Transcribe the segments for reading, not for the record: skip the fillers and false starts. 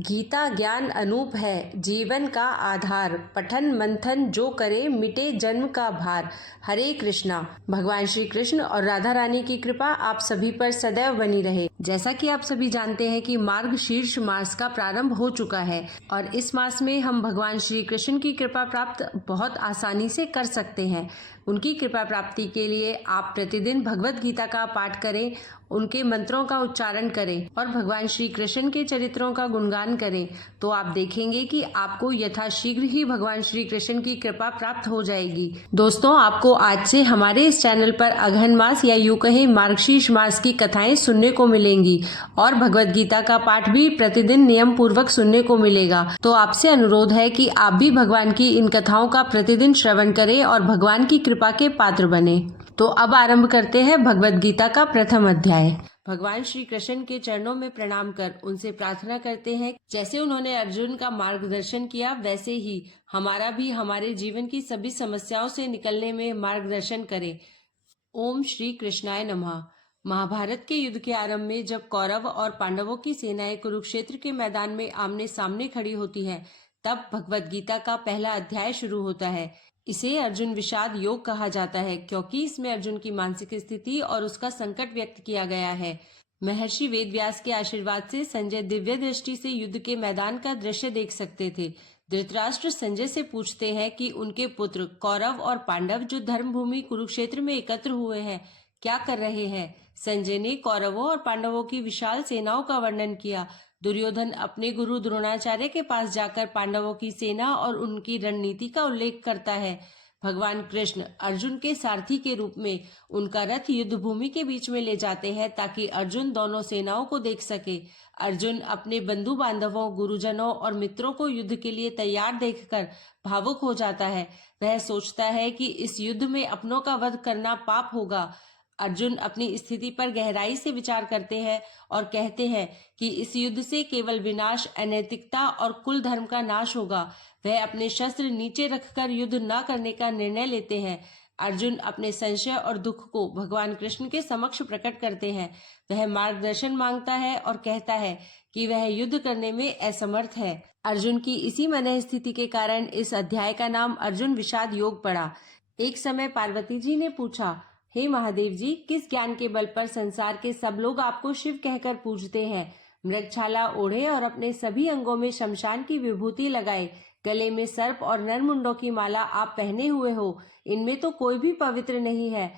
गीता ज्ञान अनूप है, जीवन का आधार। पठन मंथन जो करे, मिटे जन्म का भार। हरे कृष्णा। भगवान श्री कृष्ण और राधा रानी की कृपा आप सभी पर सदैव बनी रहे। जैसा कि आप सभी जानते हैं कि मार्गशीर्ष मास का प्रारंभ हो चुका है और इस मास में हम भगवान श्री कृष्ण की कृपा प्राप्त बहुत आसानी से कर सकते हैं। उनकी कृपा प्राप्ति के लिए आप प्रतिदिन भगवत गीता का पाठ करें, उनके मंत्रों का उच्चारण करें और भगवान श्री कृष्ण के चरित्रों का गुणगान करें, तो आप देखेंगे कि आपको यथाशीघ्र ही भगवान श्री कृष्ण की कृपा प्राप्त हो जाएगी। दोस्तों, आपको आज से हमारे इस चैनल पर अगहन मास या यूं कहें मार्गशीर्ष मास की कथाएं सुनने को मिलेंगी और भगवत गीता का पाठ भी प्रतिदिन नियम पूर्वक सुनने को मिलेगा। तो आपसे अनुरोध है कि आप भी भगवान की इन कथाओं का प्रतिदिन श्रवण करें और भगवान की कृपा के पात्र बने। तो अब आरंभ करते हैं भगवत गीता का प्रथम अध्याय। भगवान श्री कृष्ण के चरणों में प्रणाम कर उनसे प्रार्थना करते हैं, जैसे उन्होंने अर्जुन का मार्गदर्शन किया वैसे ही हमारा भी हमारे जीवन की सभी समस्याओं से निकलने में मार्गदर्शन करे। ओम श्री कृष्णाय नमः। महाभारत के युद्ध के आरंभ में जब कौरव और पांडवों की सेनाएं कुरुक्षेत्र के मैदान में आमने सामने खड़ी होती हैं, तब भगवत गीता का पहला अध्याय शुरू होता है। इसे अर्जुन विषाद योग कहा जाता है, क्योंकि इसमें अर्जुन की मानसिक स्थिति और उसका संकट व्यक्त किया गया है। महर्षि वेदव्यास के आशीर्वाद से संजय दिव्य दृष्टि से युद्ध के मैदान का दृश्य देख सकते थे। धृतराष्ट्र संजय से पूछते हैं कि उनके पुत्र कौरव और पांडव जो धर्मभूमि कुरुक्षेत्र में एकत्र हुए हैं, क्या कर रहे हैं। संजय ने कौरवों और पांडवों की विशाल सेनाओं का वर्णन किया। दुर्योधन अपने गुरु द्रोणाचार्य के पास जाकर पांडवों की सेना और उनकी रणनीति का उल्लेख करता है। भगवान कृष्ण अर्जुन के सारथी के रूप में उनका रथ युद्ध भूमि के बीच में ले जाते हैं ताकि अर्जुन दोनों सेनाओं को देख सके। अर्जुन अपने बंधु बांधवों, गुरुजनों और मित्रों को युद्ध के लिए तैयार देखकर भावुक हो जाता है। वह सोचता है कि इस युद्ध में अपनों का वध करना पाप होगा। अर्जुन अपनी स्थिति पर गहराई से विचार करते हैं और कहते हैं कि इस युद्ध से केवल विनाश, अनैतिकता और कुल धर्म का नाश होगा। वह अपने शस्त्र नीचे रखकर युद्ध न करने का निर्णय लेते हैं। अर्जुन अपने संशय और दुख को भगवान कृष्ण के समक्ष प्रकट करते हैं। वह मार्गदर्शन मांगता है और कहता है कि वह युद्ध करने में असमर्थ है। अर्जुन की इसी मन स्थिति के कारण इस अध्याय का नाम अर्जुन विषाद योग पड़ा। एक समय पार्वती जी ने पूछा, हे महादेव जी, किस ज्ञान के बल पर संसार के सब लोग आपको शिव कहकर पूजते हैं। मृगछाला ओढ़े और अपने सभी अंगों में शमशान की विभूति लगाए, गले में सर्प और नरमुंडों की माला आप पहने हुए हो, इनमें तो कोई भी पवित्र नहीं है।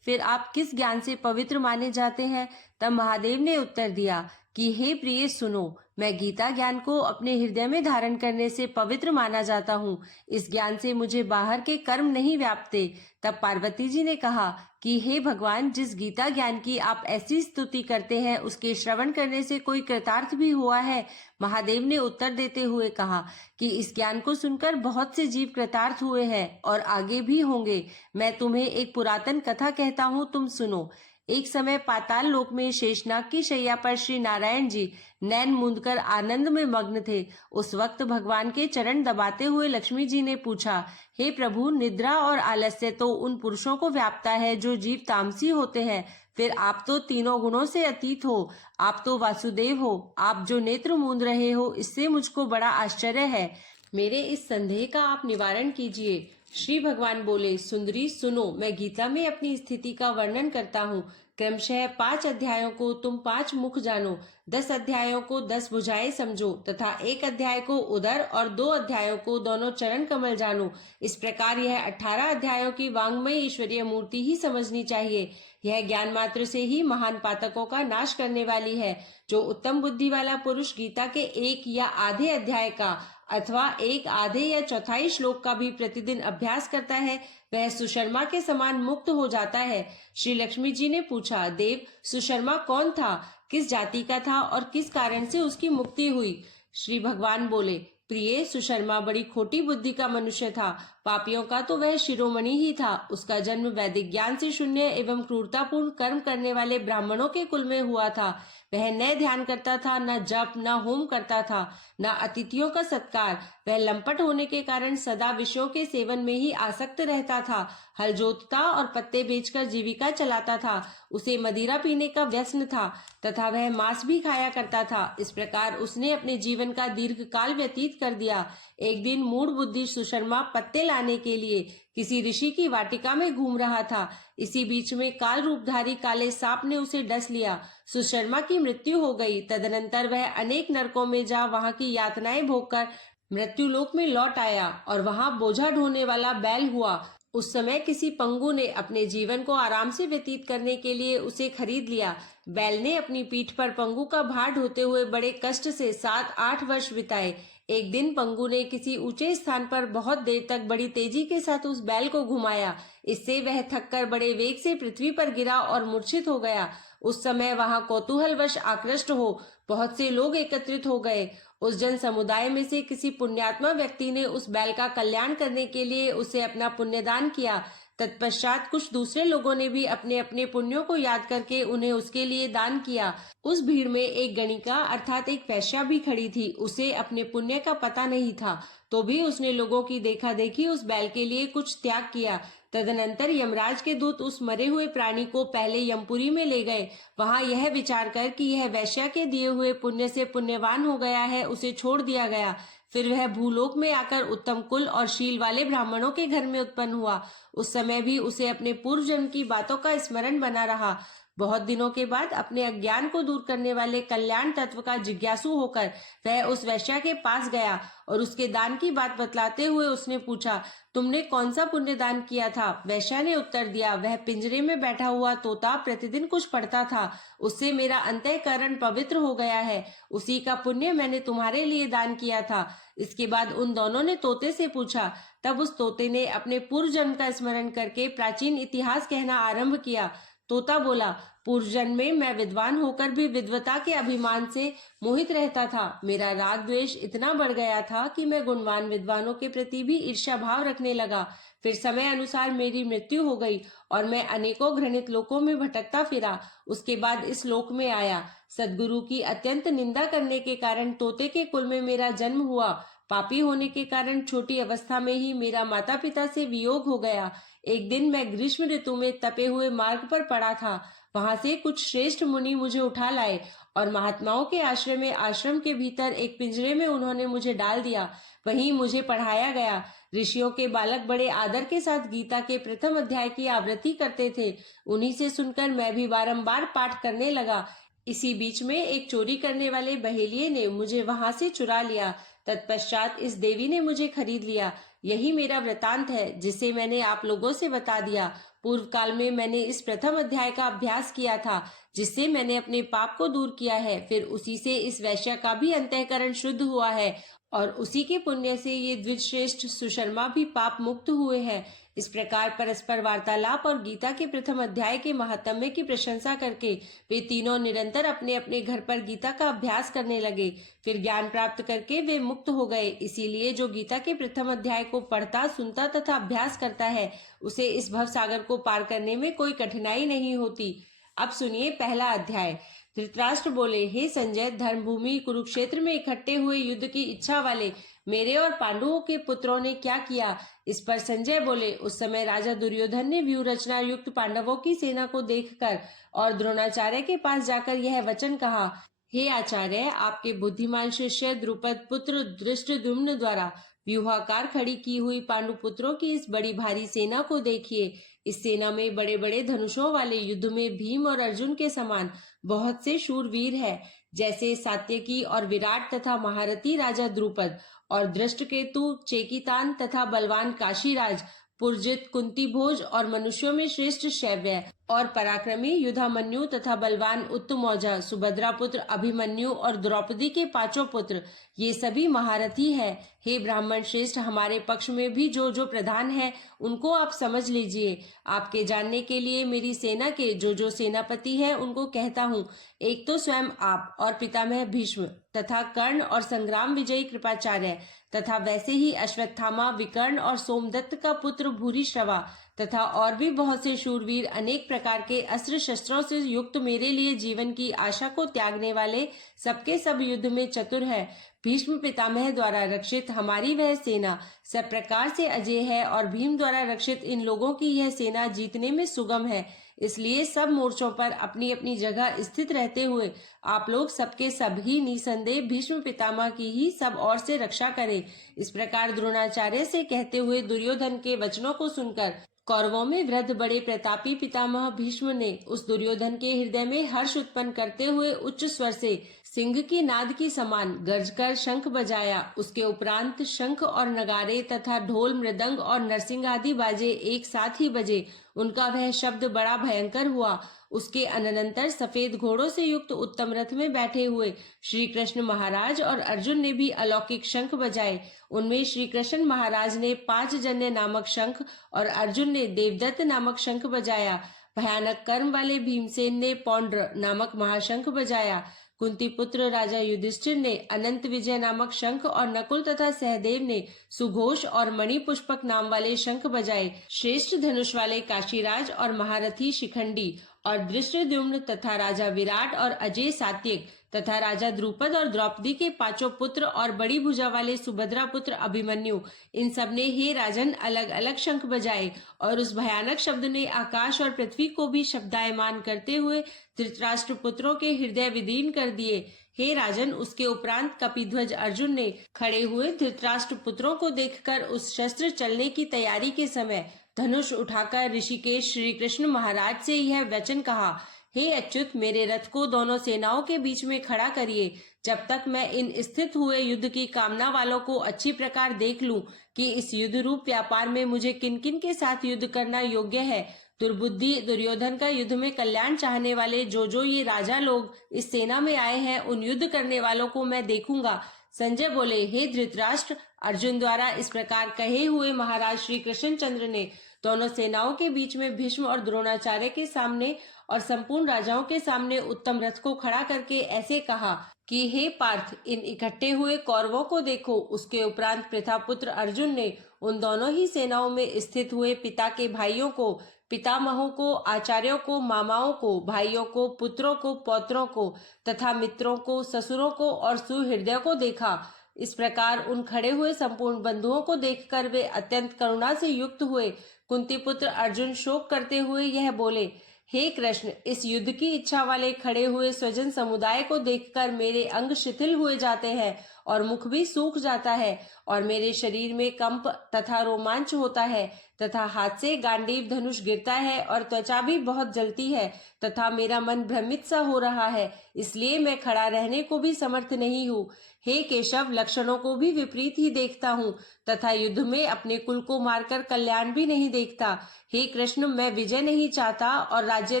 फिर आप किस ज्ञान से पवित्र माने जाते हैं। तब महादेव ने उत्तर दिया कि हे प्रिय सुनो, मैं गीता ज्ञान को अपने हृदय में धारण करने से पवित्र माना जाता हूँ। इस ज्ञान से मुझे बाहर के कर्म नहीं व्यापते। तब पार्वती जी ने कहा कि हे भगवान, जिस गीता ज्ञान की आप ऐसी स्तुति करते हैं, उसके श्रवण करने से कोई कृतार्थ भी हुआ है। महादेव ने उत्तर देते हुए कहा कि इस ज्ञान को सुनकर बहुत से जीव कृतार्थ हुए हैं और आगे भी होंगे। मैं तुम्हें एक पुरातन कथा कहता हूँ, तुम सुनो। एक समय पाताल लोक में शेषनाग की शैया पर श्री नारायण जी नैन मूंदकर आनंद में मग्न थे। उस वक्त भगवान के चरण दबाते हुए लक्ष्मी जी ने पूछा, हे प्रभु, निद्रा और आलस्य तो उन पुरुषों को व्यापता है जो जीव तामसी होते हैं, फिर आप तो तीनों गुणों से अतीत हो, आप तो वासुदेव हो, आप जो नेत्र मूंद रहे हो, इससे मुझको बड़ा आश्चर्य है। मेरे इस संदेह का आप निवारण कीजिए। श्री भगवान बोले, सुंदरी सुनो, मैं गीता में अपनी स्थिति का वर्णन करता हूँ। क्रमशः 5 अध्यायों को तुम 5 मुख जानो, 10 अध्यायों को 10 भुजाएं समझो तथा 1 अध्याय को उदर और 2 अध्यायों को दोनों चरण कमल जानो। इस प्रकार यह 18 अध्यायों की वांग्मय ईश्वरीय मूर्ति ही समझनी चाहिए। यह ज्ञान मात्र से ही महान पातकों का नाश करने वाली है। जो उत्तम बुद्धि वाला पुरुष गीता के 1 या आधे अध्याय का अथवा 1 आधे या चौथाई श्लोक का भी प्रतिदिन अभ्यास करता है, वह सुशर्मा के समान मुक्त हो जाता है। श्री लक्ष्मी जी ने पूछा, देव, सुशर्मा कौन था, किस जाति का था और किस कारण से उसकी मुक्ति हुई। श्री भगवान बोले, प्रिय, सुशर्मा बड़ी खोटी बुद्धि का मनुष्य था। पापियों का तो वह शिरोमणि ही था। उसका जन्म वैदिक ज्ञान से शून्य एवं क्रूरतापूर्ण कर्म करने वाले ब्राह्मणों के कुल में हुआ था। वह न ध्यान करता था, न जप, न होम करता था, न अतिथियों का सत्कार। वह लंपट होने के कारण सदा विषयों के सेवन में ही आसक्त रहता था। हल जोतता और पत्ते बेचकर जीविका चलाता था। उसे मदिरा पीने का व्यसन था तथा वह मांस भी खाया करता था। इस प्रकार उसने अपने जीवन का दीर्घ काल व्यतीत कर दिया। एक दिन मूढ़ बुद्धि सुशर्मा पत्ते लाने के लिए किसी ऋषि की वाटिका में घूम रहा था। इसी बीच में काल रूपधारी काले सांप ने उसे डस लिया। सुशर्मा की मृत्यु हो गई। तदनंतर वह अनेक नरकों में जा वहां की यातनाएं भोगकर मृत्युलोक में लौट आया और वहां बोझा ढोने वाला बैल हुआ। उस समय किसी पंगु ने अपने जीवन को आराम से व्यतीत करने के लिए उसे खरीद लिया। बैल ने अपनी पीठ पर पंगु का भार ढोते हुए बड़े कष्ट से 7-8 वर्ष बिताए। एक दिन पंगु ने किसी ऊंचे स्थान पर बहुत देर तक बड़ी तेजी के साथ उस बैल को घुमाया। इससे वह थककर बड़े वेग से पृथ्वी पर गिरा और मूर्छित हो गया। उस समय वहां कौतूहलवश आकृष्ट हो बहुत से लोग एकत्रित हो गए। उस जन समुदाय में से किसी पुण्यात्मा व्यक्ति ने उस बैल का कल्याण करने के लिए उसे अपना पुण्यदान किया। तत्पश्चात कुछ दूसरे लोगों ने भी अपने अपने पुण्यों को याद करके उन्हें उसके लिए दान किया। उस भीड़ में एक गणिका अर्थात एक वैश्या भी खड़ी थी। उसे अपने पुण्य का पता नहीं था, तो भी उसने लोगों की देखा देखी उस बैल के लिए कुछ त्याग किया। तदनंतर यमराज के दूत उस मरे हुए प्राणी को पहले यमपुरी में ले गए। वहां यह विचार कर कि यह वैश्या के दिए हुए पुण्य से पुण्यवान हो गया है, उसे छोड़ दिया गया। फिर वह भूलोक में आकर उत्तम कुल और शील वाले ब्राह्मणों के घर में उत्पन्न हुआ। उस समय भी उसे अपने पूर्व जन्म की बातों का स्मरण बना रहा। बहुत दिनों के बाद अपने अज्ञान को दूर करने वाले कल्याण तत्व का जिज्ञासु होकर वह उस वैश्या के पास गया और उसके दान की बात बतलाते हुए उसने पूछा, तुमने कौन सा पुण्य दान किया था? वैश्या ने उत्तर दिया, वह पिंजरे में बैठा हुआ तोता प्रतिदिन कुछ पढ़ता था, उससे मेरा अंतःकरण पवित्र हो गया है। उसी का पुण्य मैंने तुम्हारे लिए दान किया था। इसके बाद उन दोनों ने तोते से पूछा। तब उस तोते ने अपने पूर्व जन्म का स्मरण करके प्राचीन इतिहास कहना आरंभ किया। तोता बोला, पूर्व जन्म में मैं विद्वान होकर भी विद्वता के अभिमान से मोहित रहता था। मेरा राग द्वेष इतना बढ़ गया था कि मैं गुणवान विद्वानों के प्रति भी ईर्ष्या भाव रखने लगा। फिर समय अनुसार मेरी मृत्यु हो गई और मैं अनेकों घृणित लोकों में भटकता फिरा। उसके बाद इस लोक में आया। सदगुरु की अत्यंत निंदा करने के कारण तोते के कुल में मेरा जन्म हुआ। पापी होने के कारण छोटी अवस्था में ही मेरा माता पिता से वियोग हो गया। एक दिन मैं ग्रीष्म ऋतु में तपे हुए मार्ग पर पड़ा था। वहां से कुछ श्रेष्ठ मुनि मुझे उठा लाए और महात्माओं के आश्रम के भीतर एक पिंजरे में उन्होंने मुझे डाल दिया। वहीं मुझे पढ़ाया गया। ऋषियों के बालक बड़े आदर के साथ गीता के प्रथम अध्याय की आवृत्ति करते थे। उन्हीं से सुनकर मैं भी बारंबार पाठ करने लगा। इसी बीच में एक चोरी करने वाले बहेलिये ने मुझे वहां से चुरा लिया। तत्पश्चात इस देवी ने मुझे खरीद लिया। यही मेरा वृतांत है जिसे मैंने आप लोगों से बता दिया। पूर्व काल में मैंने इस प्रथम अध्याय का अभ्यास किया था, जिससे मैंने अपने पाप को दूर किया है। फिर उसी से इस वैश्या का भी अंतःकरण शुद्ध हुआ है और उसी के पुण्य से ये द्विजश्रेष्ठ सुशर्मा भी पाप मुक्त हुए हैं। इस प्रकार परस्पर वार्तालाप और गीता के प्रथम अध्याय के महात्म्य की प्रशंसा करके वे तीनों निरंतर अपने अपने घर पर गीता का अभ्यास करने लगे। फिर ज्ञान प्राप्त करके वे मुक्त हो गए। इसीलिए जो गीता के प्रथम अध्याय को पढ़ता, सुनता तथा अभ्यास करता है, उसे इस भव सागर को पार करने में कोई कठिनाई नहीं होती। अब सुनिए पहला अध्याय। धृतराष्ट्र बोले, हे संजय, धर्मभूमि कुरुक्षेत्र में इकट्ठे हुए युद्ध की इच्छा वाले मेरे और पांडवों के पुत्रों ने क्या किया? इस पर संजय बोले, उस समय राजा दुर्योधन ने व्यूह रचना युक्त पांडवों की सेना को देखकर और द्रोणाचार्य के पास जाकर यह वचन कहा, हे आचार्य, आपके बुद्धिमान शिष्य द्रुपद पुत्र धृष्टद्युम्न द्वारा व्यूहाकार खड़ी की हुई पांडुपुत्रों की इस बड़ी भारी सेना को देखिए। इस सेना में बड़े बड़े धनुषों वाले युद्ध में भीम और अर्जुन के समान बहुत से शूरवीर हैं, जैसे सात्यकी और विराट तथा महारथी राजा द्रुपद और दृष्टकेतु, चेकितान तथा बलवान काशीराज, पुरजित, कुंती भोज और मनुष्यों में श्रेष्ठ शैव्य और पराक्रमी युधामन्यु तथा बलवान उत्तमौजा, सुभद्रा पुत्र अभिमन्यु और द्रौपदी के 5 पुत्र, ये सभी महारथी हैं। हे ब्राह्मण श्रेष्ठ, हमारे पक्ष में भी जो जो प्रधान है उनको आप समझ लीजिए। आपके जानने के लिए मेरी सेना के जो जो सेनापति हैं उनको कहता हूँ। एक तो स्वयं आप और पितामह भीष्म तथा कर्ण और संग्राम विजयी कृपाचार्य तथा वैसे ही अश्वत्थामा, विकर्ण और सोमदत्त का पुत्र भूरिश्रवा तथा और भी बहुत से शूरवीर अनेक प्रकार के अस्त्र शस्त्रों से युक्त मेरे लिए जीवन की आशा को त्यागने वाले सबके सब युद्ध में चतुर है। भीष्म पितामह द्वारा रक्षित हमारी वह सेना सब प्रकार से अजय है और भीम द्वारा रक्षित इन लोगों की यह सेना जीतने में सुगम है। इसलिए सब मोर्चों पर अपनी अपनी जगह स्थित रहते हुए आप लोग सबके सब ही निसंदेह भीष्म पितामह की ही सब ओर से रक्षा करें। इस प्रकार द्रोणाचार्य से कहते हुए दुर्योधन के वचनों को सुनकर कौरवों में वृद्ध बड़े प्रतापी पितामह भीष्म ने उस दुर्योधन के हृदय में हर्ष उत्पन्न करते हुए उच्च स्वर से सिंह की नाद की समान गर्ज कर शंख बजाया। उसके उपरांत शंख और नगारे तथा ढोल मृदंग और नरसिंह आदि बाजे एक साथ ही बजे। उनका वह शब्द बड़ा भयंकर हुआ। उसके अनंतर सफेद घोड़ों से युक्त उत्तम रथ में बैठे हुए श्री कृष्ण महाराज और अर्जुन ने भी अलौकिक शंख बजाए। उनमें श्री कृष्ण महाराज ने पांचजन्य नामक शंख और अर्जुन ने देवदत्त नामक शंख बजाया। भयानक कर्म वाले भीमसेन ने पौंड्र नामक महाशंख बजाया। कुंती पुत्र राजा युधिष्ठिर ने अनंत विजय नामक शंख और नकुल तथा सहदेव ने सुघोष और मणि पुष्पक नाम वाले शंख बजाए। श्रेष्ठ धनुष वाले काशीराज और महारथी शिखंडी और दृष्टद्युम्न तथा राजा विराट और अजय सात्यक तथा राजा द्रुपद और द्रौपदी के पांचों पुत्र और बड़ी भुजा वाले सुभद्रा पुत्र अभिमन्यु, इन सब ने हे राजन अलग अलग शंख बजाए और उस भयानक शब्द ने आकाश और पृथ्वी को भी शब्दायमान करते हुए धृतराष्ट्र पुत्रों के हृदय विदीर्ण कर दिए। हे राजन, उसके उपरांत कपिध्वज अर्जुन ने खड़े हुए धृतराष्ट्र पुत्रों को देखकर उस शस्त्र चलने की तैयारी के समय धनुष उठाकर ऋषिकेश श्री कृष्ण महाराज से यह वचन कहा, हे अच्युत, मेरे रथ को दोनों सेनाओं के बीच में खड़ा करिए, जब तक मैं इन स्थित हुए युद्ध की कामना वालों को अच्छी प्रकार देख लूं कि इस युद्ध रूप व्यापार में मुझे किन किन के साथ युद्ध करना योग्य है। दुर्बुद्धि दुर्योधन का युद्ध में कल्याण चाहने वाले जो ये राजा लोग इस सेना में आए हैं, उन युद्ध करने वालों को मैं देखूंगा। संजय बोले, हे धृतराष्ट्र, अर्जुन द्वारा इस प्रकार कहे हुए महाराज श्री कृष्णचंद्र ने दोनों सेनाओं के बीच में भीष्म और द्रोणाचार्य के सामने और संपूर्ण राजाओं के सामने उत्तम रथ को खड़ा करके ऐसे कहा कि हे पार्थ, इन इकट्ठे हुए कौरवों को देखो। उसके उपरांत प्रथापुत्र अर्जुन ने उन दोनों ही सेनाओं में स्थित हुए पिता के भाइयों को, पितामहों को, आचार्यों को, मामाओं को, भाइयों को, पुत्रों को, पौत्रों को तथा मित्रों को, ससुरों को और सुहृदयों को देखा। इस प्रकार उन खड़े हुए संपूर्ण बंधुओं को देखकर वे अत्यंत करुणा से युक्त हुए। कुंती पुत्र अर्जुन शोक करते हुए यह बोले, हे कृष्ण, इस युद्ध की इच्छा वाले खड़े हुए स्वजन समुदाय को देखकर मेरे अंग शिथिल हुए जाते हैं और मुख भी सूख जाता है और मेरे शरीर में कंप तथा रोमांच होता है तथा हाथ से गांडीव धनुष गिरता है और त्वचा भी बहुत जलती है तथा मेरा मन भ्रमित सा हो रहा है, इसलिए मैं खड़ा रहने को भी समर्थ नहीं हूँ। हे केशव, लक्षणों को भी विपरीत ही देखता हूँ तथा युद्ध में अपने कुल को मारकर कल्याण भी नहीं देखता। हे कृष्ण, मैं विजय नहीं चाहता और राज्य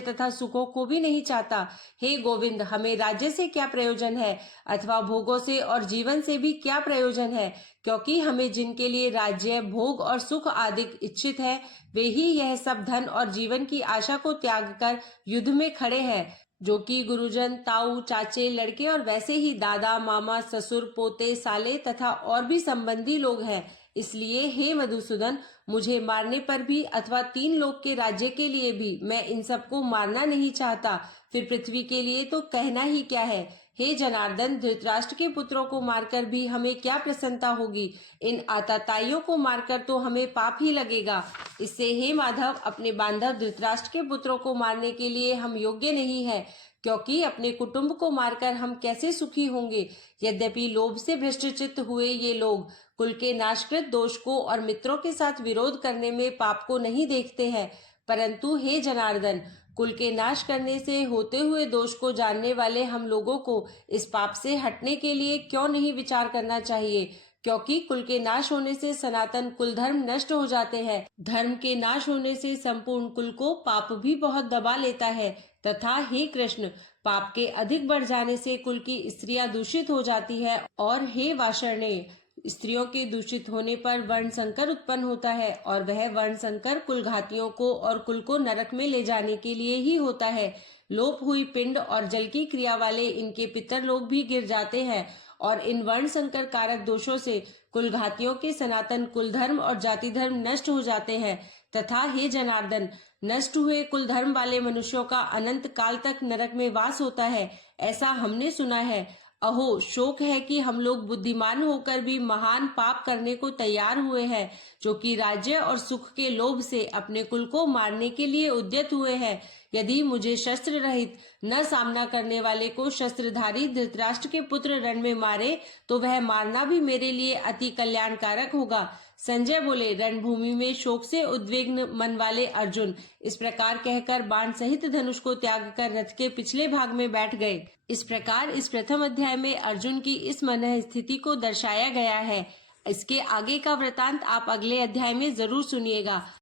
तथा सुखों को भी नहीं चाहता। हे गोविंद, हमें राज्य से क्या प्रयोजन है अथवा भोगों से और जीवन से भी क्या प्रयोजन है, क्योंकि हमें जिनके लिए राज्य, भोग और सुख आदि इच्छित है, वे ही यह सब धन और जीवन की आशा को त्याग कर युद्ध में खड़े हैं, जो कि गुरुजन, ताऊ, चाचे, लड़के और वैसे ही दादा, मामा, ससुर, पोते, साले तथा और भी संबंधी लोग हैं। इसलिए हे मधुसूदन, मुझे मारने पर भी अथवा 3 लोक के राज्य के लिए भी मैं इन सबको मारना नहीं चाहता, फिर पृथ्वी के लिए तो कहना ही क्या है। हे जनार्दन, धृतराष्ट्र के पुत्रों को मारकर भी हमें क्या प्रसन्नता होगी, इन आताताइयों को मारकर तो हमें पाप ही लगेगा। इससे हे माधव, अपने बांधव धृतराष्ट्र के पुत्रों को मारने के लिए हम योग्य नहीं है, क्योंकि अपने कुटुंब को मारकर हम कैसे सुखी होंगे। यद्यपि लोभ से भ्रष्टचित्त हुए ये लोग कुल के नाशकृत दोष को और मित्रों के साथ विरोध करने में पाप को नहीं देखते हैं, परंतु हे जनार्दन, कुल के नाश करने से होते हुए दोष को जानने वाले हम लोगों को इस पाप से हटने के लिए क्यों नहीं विचार करना चाहिए, क्योंकि कुल के नाश होने से सनातन कुल धर्म नष्ट हो जाते हैं। धर्म के नाश होने से संपूर्ण कुल को पाप भी बहुत दबा लेता है तथा हे कृष्ण, पाप के अधिक बढ़ जाने से कुल की स्त्रियां दूषित हो जाती है और हे वाषण्य, स्त्रियों के दूषित होने पर वर्ण संकर उत्पन्न होता है और वह वर्ण संकर कुल घातियों को और कुल को नरक में ले जाने के लिए ही होता है। लोप हुई पिंड और जल की क्रिया वाले इनके पितर लोग भी गिर जाते हैं और इन वर्ण संकर कारक दोषों से कुलघातियों के सनातन कुल धर्म और जाति धर्म नष्ट हो जाते हैं तथा हे जनार्दन, नष्ट हुए कुल धर्म वाले मनुष्यों का अनंत काल तक नरक में वास होता है, ऐसा हमने सुना है। अहो, शोक है कि हम लोग बुद्धिमान होकर भी महान पाप करने को तैयार हुए हैं, जो कि राज्य और सुख के लोभ से अपने कुल को मारने के लिए उद्यत हुए हैं। यदि मुझे शस्त्र रहित न सामना करने वाले को शस्त्रधारी धृतराष्ट्र के पुत्र रण में मारे तो वह मारना भी मेरे लिए अति कल्याणकारक होगा। संजय बोले, रणभूमि में शोक से उद्विग्न मन वाले अर्जुन इस प्रकार कहकर बाण सहित धनुष को त्याग कर रथ के पिछले भाग में बैठ गए। इस प्रकार इस प्रथम अध्याय में अर्जुन की इस मन स्थिति को दर्शाया गया है। इसके आगे का वृतांत आप अगले अध्याय में जरूर सुनिएगा।